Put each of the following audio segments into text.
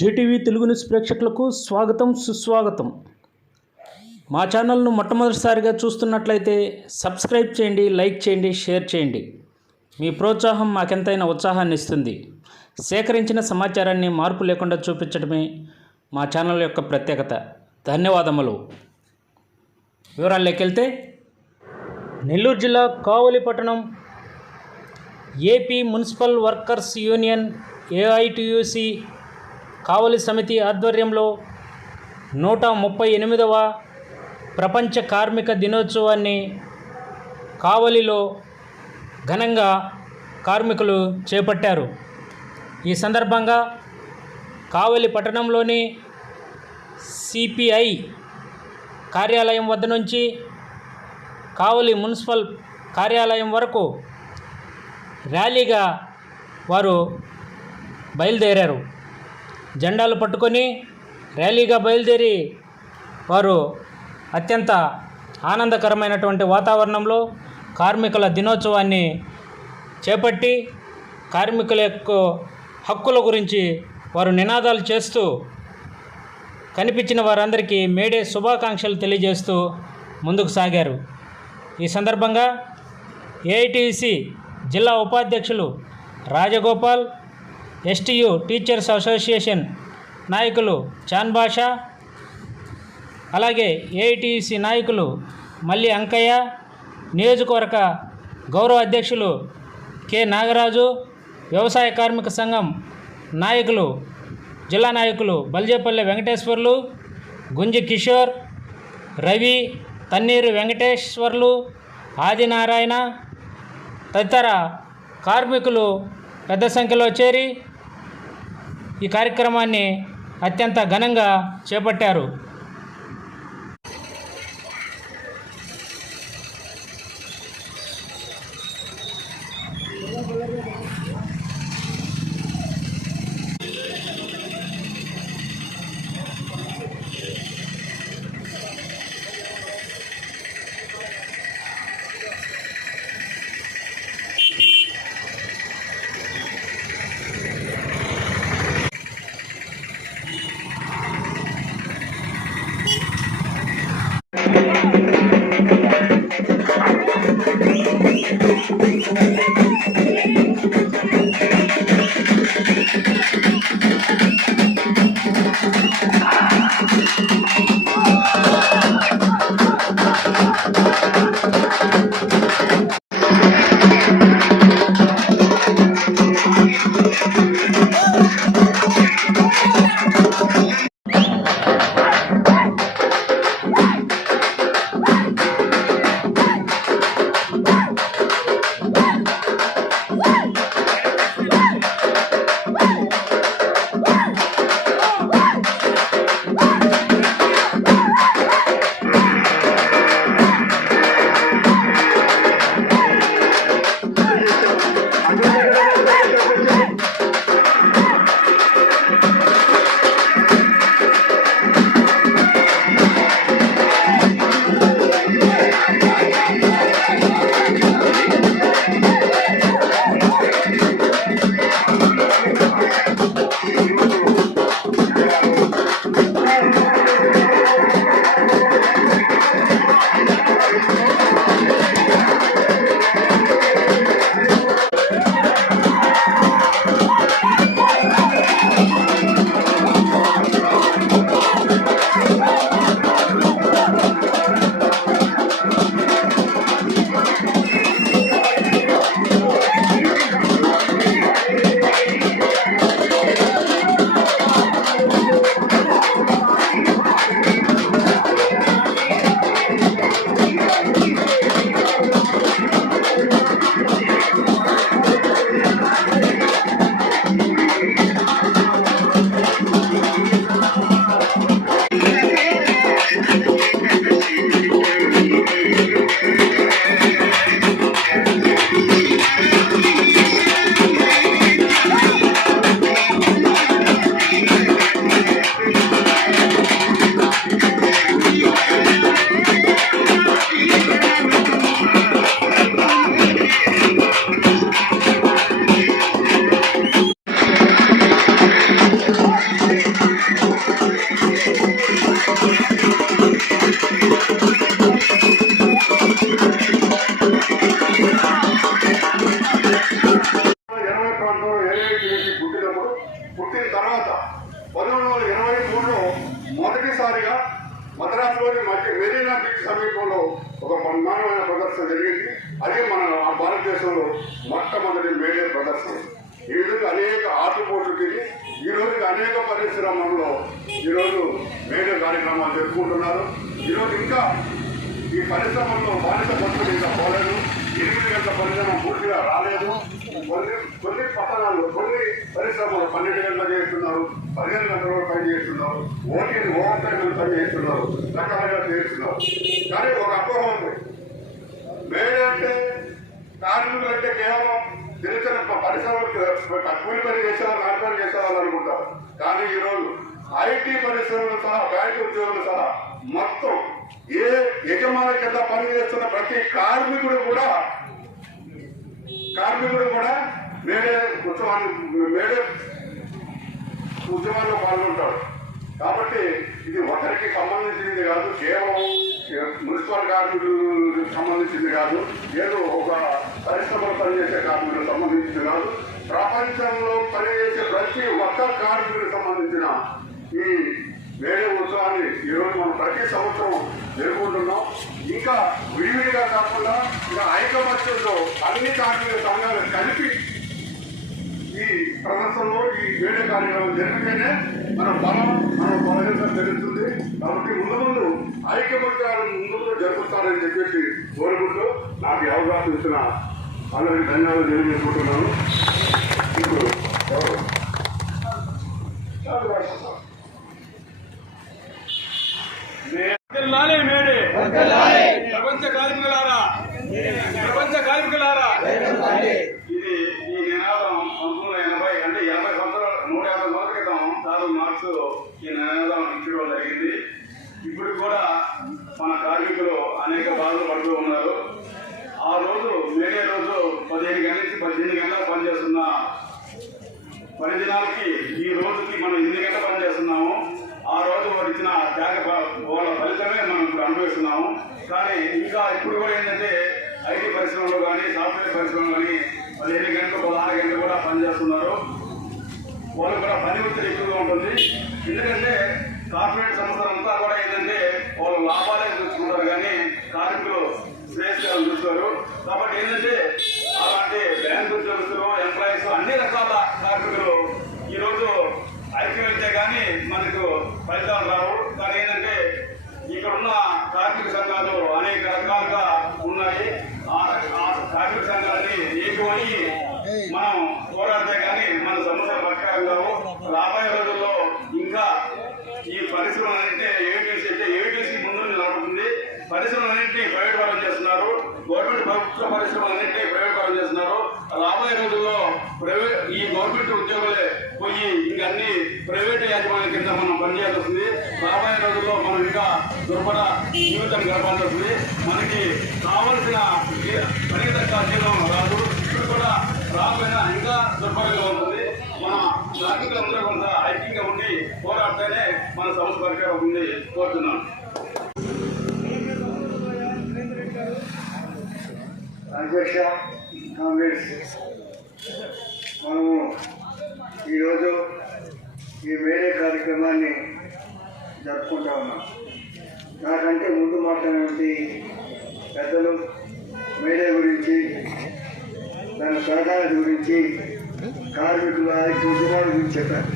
JTV Telugu news ప్రేక్షకులకు స్వాగతం సుస్వాగతం. మా ఛానల్ను మొట్టమొదటిసారిగా చూస్తున్నట్లయితే సబ్స్క్రైబ్ చేయండి, లైక్ చేయండి, షేర్ చేయండి. మీ ప్రోత్సాహం మాకెంతైనా ఉత్సాహాన్ని ఇస్తుంది. సేకరించిన సమాచారాన్ని మార్పు లేకుండా చూపించడమే మా ఛానల్ యొక్క ప్రత్యేకత. ధన్యవాదములు. వివరాల్లోకి వెళ్తే, నెల్లూరు జిల్లా కావలి పట్టణం AP municipal workers union AITUC Kavali సమితి ఆధ్వర్యంలో 138వ ప్రపంచ కార్మిక దినోత్సవాన్ని కావలిలో ఘనంగా కార్మికులు చేపట్టారు. ఈ సందర్భంగా కావలి పట్టణంలోని సిపిఐ కార్యాలయం వద్ద నుంచి కావలి మున్సిపల్ కార్యాలయం వరకు ర్యాలీగా వారు బయలుదేరారు. జెండాలు పట్టుకొని ర్యాలీగా బయలుదేరి వారు అత్యంత ఆనందకరమైనటువంటి వాతావరణంలో కార్మికుల దినోత్సవాన్ని చేపట్టి కార్మికుల యొక్క హక్కుల గురించి వారు నినాదాలు చేస్తూ కనిపించిన వారందరికీ మేడే శుభాకాంక్షలు తెలియజేస్తూ ముందుకు సాగారు. ఈ సందర్భంగా ఏఐటీయూసీ జిల్లా ఉపాధ్యక్షులు రాజగోపాల్, ఎస్టీయూ టీచర్స్ అసోసియేషన్ నాయకులు చాన్ బాషా, అలాగే ఏఐటీయూసీ నాయకులు మల్లి అంకయ్య, నియోజకవర్గ గౌరవ అధ్యక్షులు కె నాగరాజు, వ్యవసాయ కార్మిక సంఘం నాయకులు జిల్లా నాయకులు బల్జేపల్లి వెంకటేశ్వర్లు, గుంజి కిషోర్, రవి, తన్నీరు వెంకటేశ్వర్లు, ఆదినారాయణ తదితర కార్మికులు పెద్ద సంఖ్యలో చేరి ఈ కార్యక్రమాన్ని అత్యంత ఘనంగా చేపట్టారు. మద్రాసులోని మెరీనా బీచ్ సమీపంలో ఒక బ్రహ్మాండమైన ప్రదర్శన జరిగింది. అదే మన భారతదేశంలో మొట్టమొదటి మేడే ప్రదర్శన. ఈ విధంగా అనేక ఆటపోట్లు తిరిగి ఈ రోజు అనేక పరిశ్రమల్లో ఈరోజు మేడే కార్యక్రమాలు జరుపుకుంటున్నారు. ఈరోజు ఇంకా ఈ పరిశ్రమల్లో బానిస పద్ధతులు ఇంకా పోలేదు. 8 గంటల పరిశ్రమ పూర్తిగా రాలేదు. కొన్ని పట్టణాల్లో కొన్ని పరిశ్రమలు 12 గంటలు చేస్తున్నారు, 15 గంటల వరకు పని చేస్తున్నారు, ఓవర్ టైం పని చేస్తున్నారు, రకరకాలుగా చేస్తున్నారు. కానీ ఒక అపోహ ఉంది, మేడే అంటే కార్మికులు అంటే కేవలం చిన్న చిన్న పరిశ్రమలు కూలి పని చేసేవాళ్ళు, నాటి పని చేసేవాళ్ళు అనుకుంటారు. కానీ ఈరోజు ఐటీ పరిశ్రమలు సహా, బ్యాంకు ఉద్యోగులు సహా మొత్తం ఏ యజమాని కింద పనిచేస్తున్న ప్రతి కార్మికుడు కూడా మేడే ఉద్యమాల్లో పాల్గొంటాడు. కాబట్టి ఇది ఒకరికి సంబంధించింది కాదు, కేవలం మున్సిపల్ కార్మికులకు సంబంధించింది కాదు, ఏదో ఒక పరిశ్రమలో పనిచేసే కార్మికులకు సంబంధించింది కాదు. ప్రపంచంలో పనిచేసే ప్రతి ఒక్క కార్మికులకు సంబంధించిన ఈ మేడే ఉత్సవాన్ని ఈరోజు మనం ప్రతి సంవత్సరం జరుపుకుంటున్నాం. ఇంకా విడివిడిగా కాకుండా ఇంకా ఐకమత్యంతో అన్ని కార్మిక సంఘాలు కలిపి ఈ ప్రదర్శనలో ఈ మేడే కార్యక్రమం జరిగితేనే మన బలహీనత జరుగుతుంది. కాబట్టి ముందు ఐకమత్యాలు ముందు జరుపుతారని చెప్పేసి కోరుకుంటూ నాకు ఈ అవకాశం ఇచ్చిన అందరికీ ధన్యవాదాలు తెలియజేసుకుంటున్నాను. ఇప్పుడు మేడే ప్రపంచ కార్మికులారా ఇది ఈ నినాదం 1980 అంటే 80 సంవత్సరాలు 150 సంవత్సరాల క్రితం 4 మార్చు ఈ నినాదం ఇచ్చడం జరిగింది. ఇప్పుడు కూడా మన కార్మికులు అనేక బాధలు పడుతూ ఉన్నారు. ఆ రోజు మేడే రోజు 15 గంటల నుంచి 18 గంటలు పనిచేస్తున్న పని దినాలకి ఈ రోజుకి మనం 8 గంటలు పనిచేస్తున్నాము. ఆ రోజు వారు ఇచ్చిన వాళ్ళ ఫలితమే మనం ఇప్పుడు అనుభవిస్తున్నాము. కానీ ఇంకా ఇప్పుడు కూడా ఏంటంటే ఐటీ పరిశ్రమలో కానీ సాఫ్ట్వేర్ పరిశ్రమలో కానీ 15 గంటలు 16 గంటలు కూడా పనిచేస్తున్నారు. వాళ్ళు కూడా పని ఒత్తిడి ఎక్కువగా ఉంటుంది. ఎందుకంటే కార్పొరేట్ సంస్థలంతా కూడా ఏంటంటే వాళ్ళు లాభాలే చూసుకుంటారు కానీ కార్మికులు శ్రేయస్కరం చూస్తారు. కాబట్టి ఏంటంటే అలాంటి బ్యాంకు ఉద్యోగస్తులు, ఎంప్లాయీస్, అన్ని రకాల కార్మికులు ఈరోజు ఐక్యమైతే కానీ మనకు ఫలితాలు రావు. కానీ ఏంటంటే ఇక్కడ ఉన్న కార్మిక సంఘాలు అనేక రకాలుగా ఉన్నాయి. ఆ కార్మిక సంఘాలని ఏకమై మనం పోరాడితే కానీ మన సమస్యలు పరిష్కారం కావు. రాబోయే రోజుల్లో ఇంకా ఈ పరిశ్రమలన్నింటినీ ఏటీసీ ముందు నడుపుతుంది. పరిశ్రమలన్నింటినీ ప్రైవేట్ పరం చేస్తున్నారు. గవర్నమెంట్ ప్రభుత్వ పరిశ్రమలన్నింటినీ ప్రైవేట్ పరం చేస్తున్నారు. రాబోయే రోజుల్లో ఈ గవర్నమెంట్ ఉద్యోగులే పోయి ఇంకా అన్ని ప్రైవేట్ యాజమాన్యం కింద మనం పనిచేయాల్సి వస్తుంది. రాబోయే రోజుల్లో మనం ఇంకా దుర్భర జీవితం గడపాల్సి వస్తుంది. మనకి కావలసిన పనికి తగ్గ జీవితం రాదు. ఇప్పుడు కూడా రాబోయినా ఇంకా దుర్భరంగా ఉంటుంది. మన కార్మికులందరూ కొంత ఐక్యంగా ఉండి పోరాడితేనే మన సమస్య పరిష్కారం అవుతుంది కోరుతున్నాను. అధ్యక్ష కాంగ్రెస్ మనము ఈరోజు ఈ మేడే కార్యక్రమాన్ని జరుపుకుంటా ఉన్నాం. నాకంటే ముందు మాట్లాడినటువంటి పెద్దలు మేడే గురించి, దాని ప్రాధాన్యత గురించి, కార్మికుల ఉద్యమాల గురించి చెప్పారు.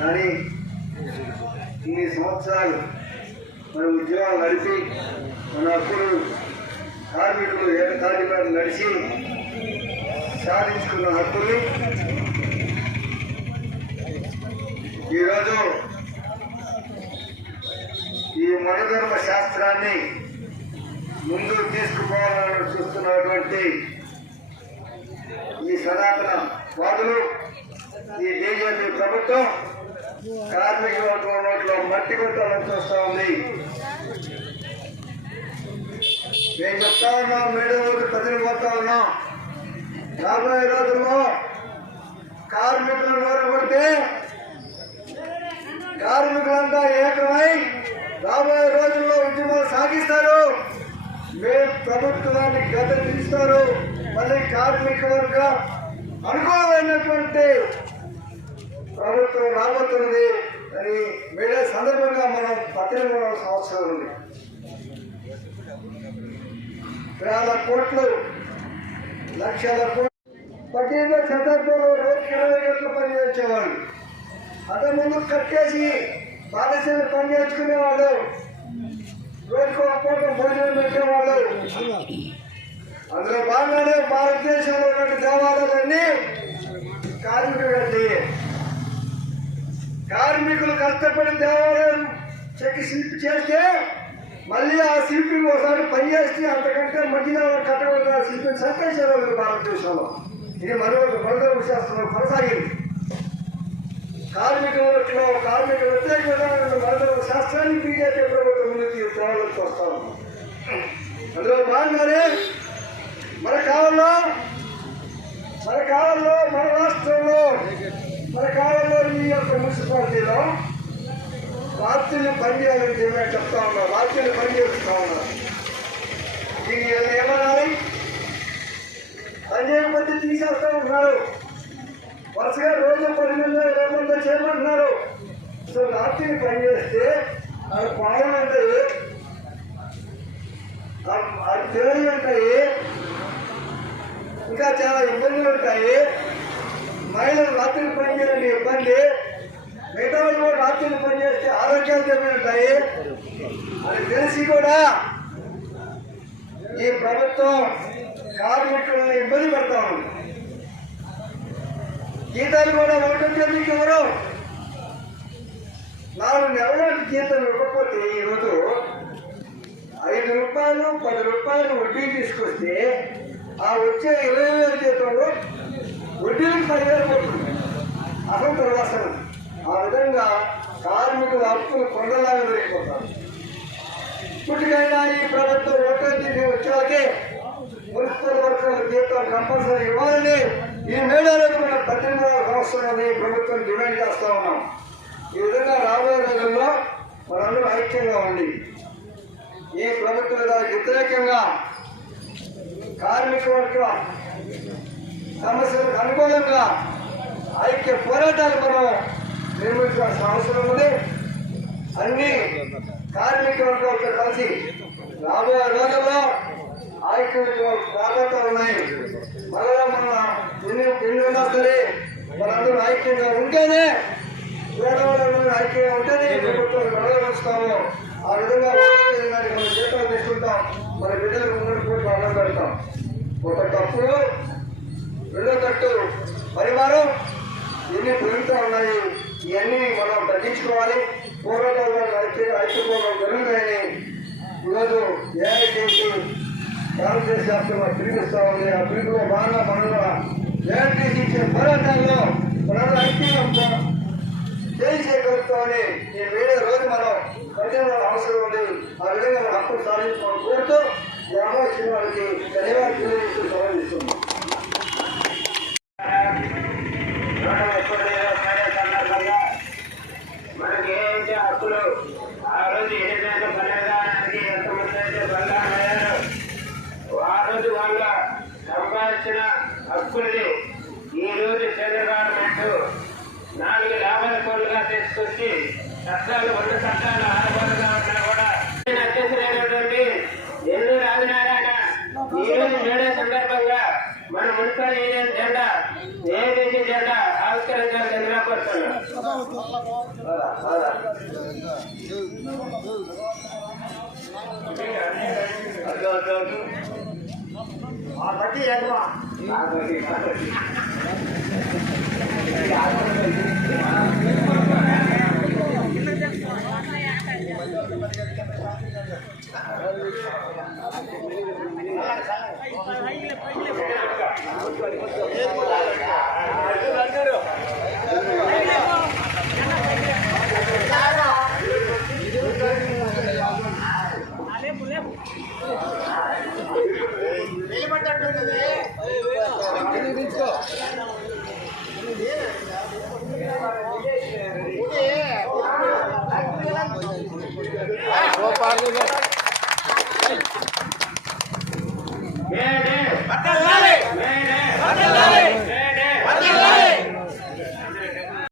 కానీ ఇన్ని సంవత్సరాలు మన ఉద్యమాలు నడిపి మన హక్కులు కార్మికులు ఏకతాటిపైన నడిచి సాధించుకున్న హక్కుల్ని ఈరోజు ఈ మనధర్మ శాస్త్రాన్ని ముందుకు తీసుకుపోవాలని చూస్తున్నటువంటి ఈ సనాతన వాదులు, ఈ బీజేపీ ప్రభుత్వం కార్మిక నోట్లో మట్టి కొట్టాలని చూస్తూ ఉంది. మేము చెప్తా ఉన్నాం, మేడే రోజు ప్రజలు పోతా ఉన్నాం. రాబోయే రోజుల్లో కార్మికులు నోరు కొడితే కార్మికులంతా ఏకమై రాబోయే రోజుల్లో ఉద్యమాలు సాగిస్తారు. మేము ప్రభుత్వాన్ని గద్దెదిస్తారు. మళ్ళీ కార్మిక వర్గ అనుకూలమైనటువంటి ప్రభుత్వం రాబోతున్నది. మరి వేరే సందర్భంగా మనం పట్టణంలో అవసరం ఉంది. వేల కోట్లు, లక్షల కోట్లు పట్టిన సందర్భంలో రోజుకి 20 గంటలు పనిచేసేవాళ్ళు. అంతకుముందు కట్టేసి బాలసేన పని నేర్చుకునేవాళ్ళు, రోజుకు ఒక పూట భోజనం పెట్టేవాళ్ళు. అందులో భాగంగానే భారతదేశంలో ఉన్న దేవాలయాలన్నీ కార్మికులు కట్టి, కార్మికులు కష్టపడి దేవాలయం చెక్కి శిల్పి చేస్తే మళ్ళీ ఆ శిల్పి ఒకసారి పనిచేస్తే అంతకంటే మధ్యలో కట్టబడిన శిల్పిని చంపేసేవాళ్ళు భారతదేశంలో. ఇది మరొక శాస్త్రంలో కొనసాగింది. కార్మికుల వ్యతిరేక విధానం మరొక శాస్త్రాన్ని బీజేపీ ప్రభుత్వం ముందుకు తేవాలని వస్తాం. అందులో భాగంగానే మన కాలంలో మన రాష్ట్రంలో ఈ యొక్క మున్సిపాలిటీలో రాత్రిని పనిచేయాలని చెప్తా ఉన్నారు. రాత్రిని పనిచేస్తూ ఉన్నారు. దీన్ని ఏమనాలి? పని చేయకపోతే తీసేస్తూ ఉంటున్నారు. వరుసగా రోజు 10 మంది 20 మంది చేయమంటున్నారు. సో రాత్రిని పనిచేస్తే అది పాలన ఉంటాయి, అది తేలి ఉంటాయి, ఇంకా చాలా ఇబ్బందులు ఉంటాయి. మహిళలు రాత్రిని పనిచేయాలంటే ఇబ్బంది, మిగతా వాళ్ళు కూడా రాత్రిని పనిచేస్తే ఆరోగ్యాలు దెబ్బలు ఉంటాయి. అది తెలిసి కూడా ఈ ప్రభుత్వం కార్మికులను ఇబ్బంది పెడతా ఉంది. జీతాలు కూడా ఒకటో తేదీకి ఎవరు 4 నెలల జీతం ఇవ్వకపోతే ఈరోజు 5 రూపాయలు 10 రూపాయలు వడ్డీ తీసుకొస్తే ఆ వచ్చే 20,000 జీతంలో వడ్డీలకు 10,000 పడుతుంది. అసలు దుర్వాసన. ఆ విధంగా కార్మికుల హక్కులు కొండలాగా దొరికిపోతారు. ఇప్పటికైనా ఈ ప్రభుత్వం ఒకటో తేదీ వచ్చేవాకే మున్సిపల్ వర్కర్ల జీతం కంపల్సరీ ఇవ్వాలని ఈ మేడాలకు మన పట్టణ సంవత్సరాన్ని ప్రభుత్వం డిమాండ్ చేస్తా ఉన్నాం. ఈ విధంగా రాబోయే రోజుల్లో మనందరూ ఐక్యంగా ఉండి ఈ ప్రభుత్వ విధానానికి వ్యతిరేకంగా కార్మిక వర్గ సమస్యలకు అనుకూలంగా ఐక్య పోరాటాలు మనం నిర్మించాల్సిన అవసరం ఉంది. అన్ని కార్మిక వర్గాలతో కలిసి రాబోయే రోజుల్లో ఐక్య పోరాటాలు ఉన్నాయి. మళ్ళా మన ఎన్ని ఉన్నా సరే మనందరూ ఐక్యంగా ఉంటేనే పేదవాళ్ళందరూ ఐక్యంగా ఉంటేనే ప్రభుత్వం నిలబెడతాము. ఆ విధంగా మనం జీతాలు తీసుకుంటాం, మన బిడ్డలకు ముందు అన్నం పెడతాం. ఒక తప్పుడు రెండో తట్టు పరిమాణం ఎన్ని పెరుగుతూ ఉన్నాయి. ఇవన్నీ మనం తగ్గించుకోవాలి. పోరాటాలు ఐక్యపోవడం జరుగుతాయని ఈరోజు ఏఐటీసీ భారతదేశ వ్యాప్తంగా పిలిపిస్తూ ఉంది. ఆ పిలుపులో బాగా మనలో ఏఐటీసీ ఇచ్చే పోరాటాల్లో మనలో ఐక్యంగా చేయగలుగుతామని ఈ వేరే రోజు మనం పద్దెనిమిది అవసరం ఉంది. ఆ విధంగా మన హక్కులు సాధించుకోవడం కోరుతూ ఈ అమోచిన వారికి ధన్యవాదాలు తెలియజేస్తూ సమర్పిస్తున్నాం. మనకి ఏదైతే హక్కులు ఆ రోజు ఏదైతే బలదానానికి ఎంతమంది అయితే బలదానం అయ్యారో ఆ రోజు వాళ్ళ సంపాదించిన హక్కుల్ని ఈ రోజు సెంట్రల్ గవర్నమెంట్ 4 50 కోట్లుగా తీసుకొచ్చి చట్టాలు 100 చట్టాలు ఆధారంగా ఉన్నా కూడా అధ్యక్షులైనటువంటి ఎల్లు రాజనారాయణ ఈ రోజు మేడే సందర్భంగా మన మున్సిపల్ యూనియన్ జెండా ఏబీసీ జెండా ఆవిష్కరించాలని కోరుతున్నాం. Go,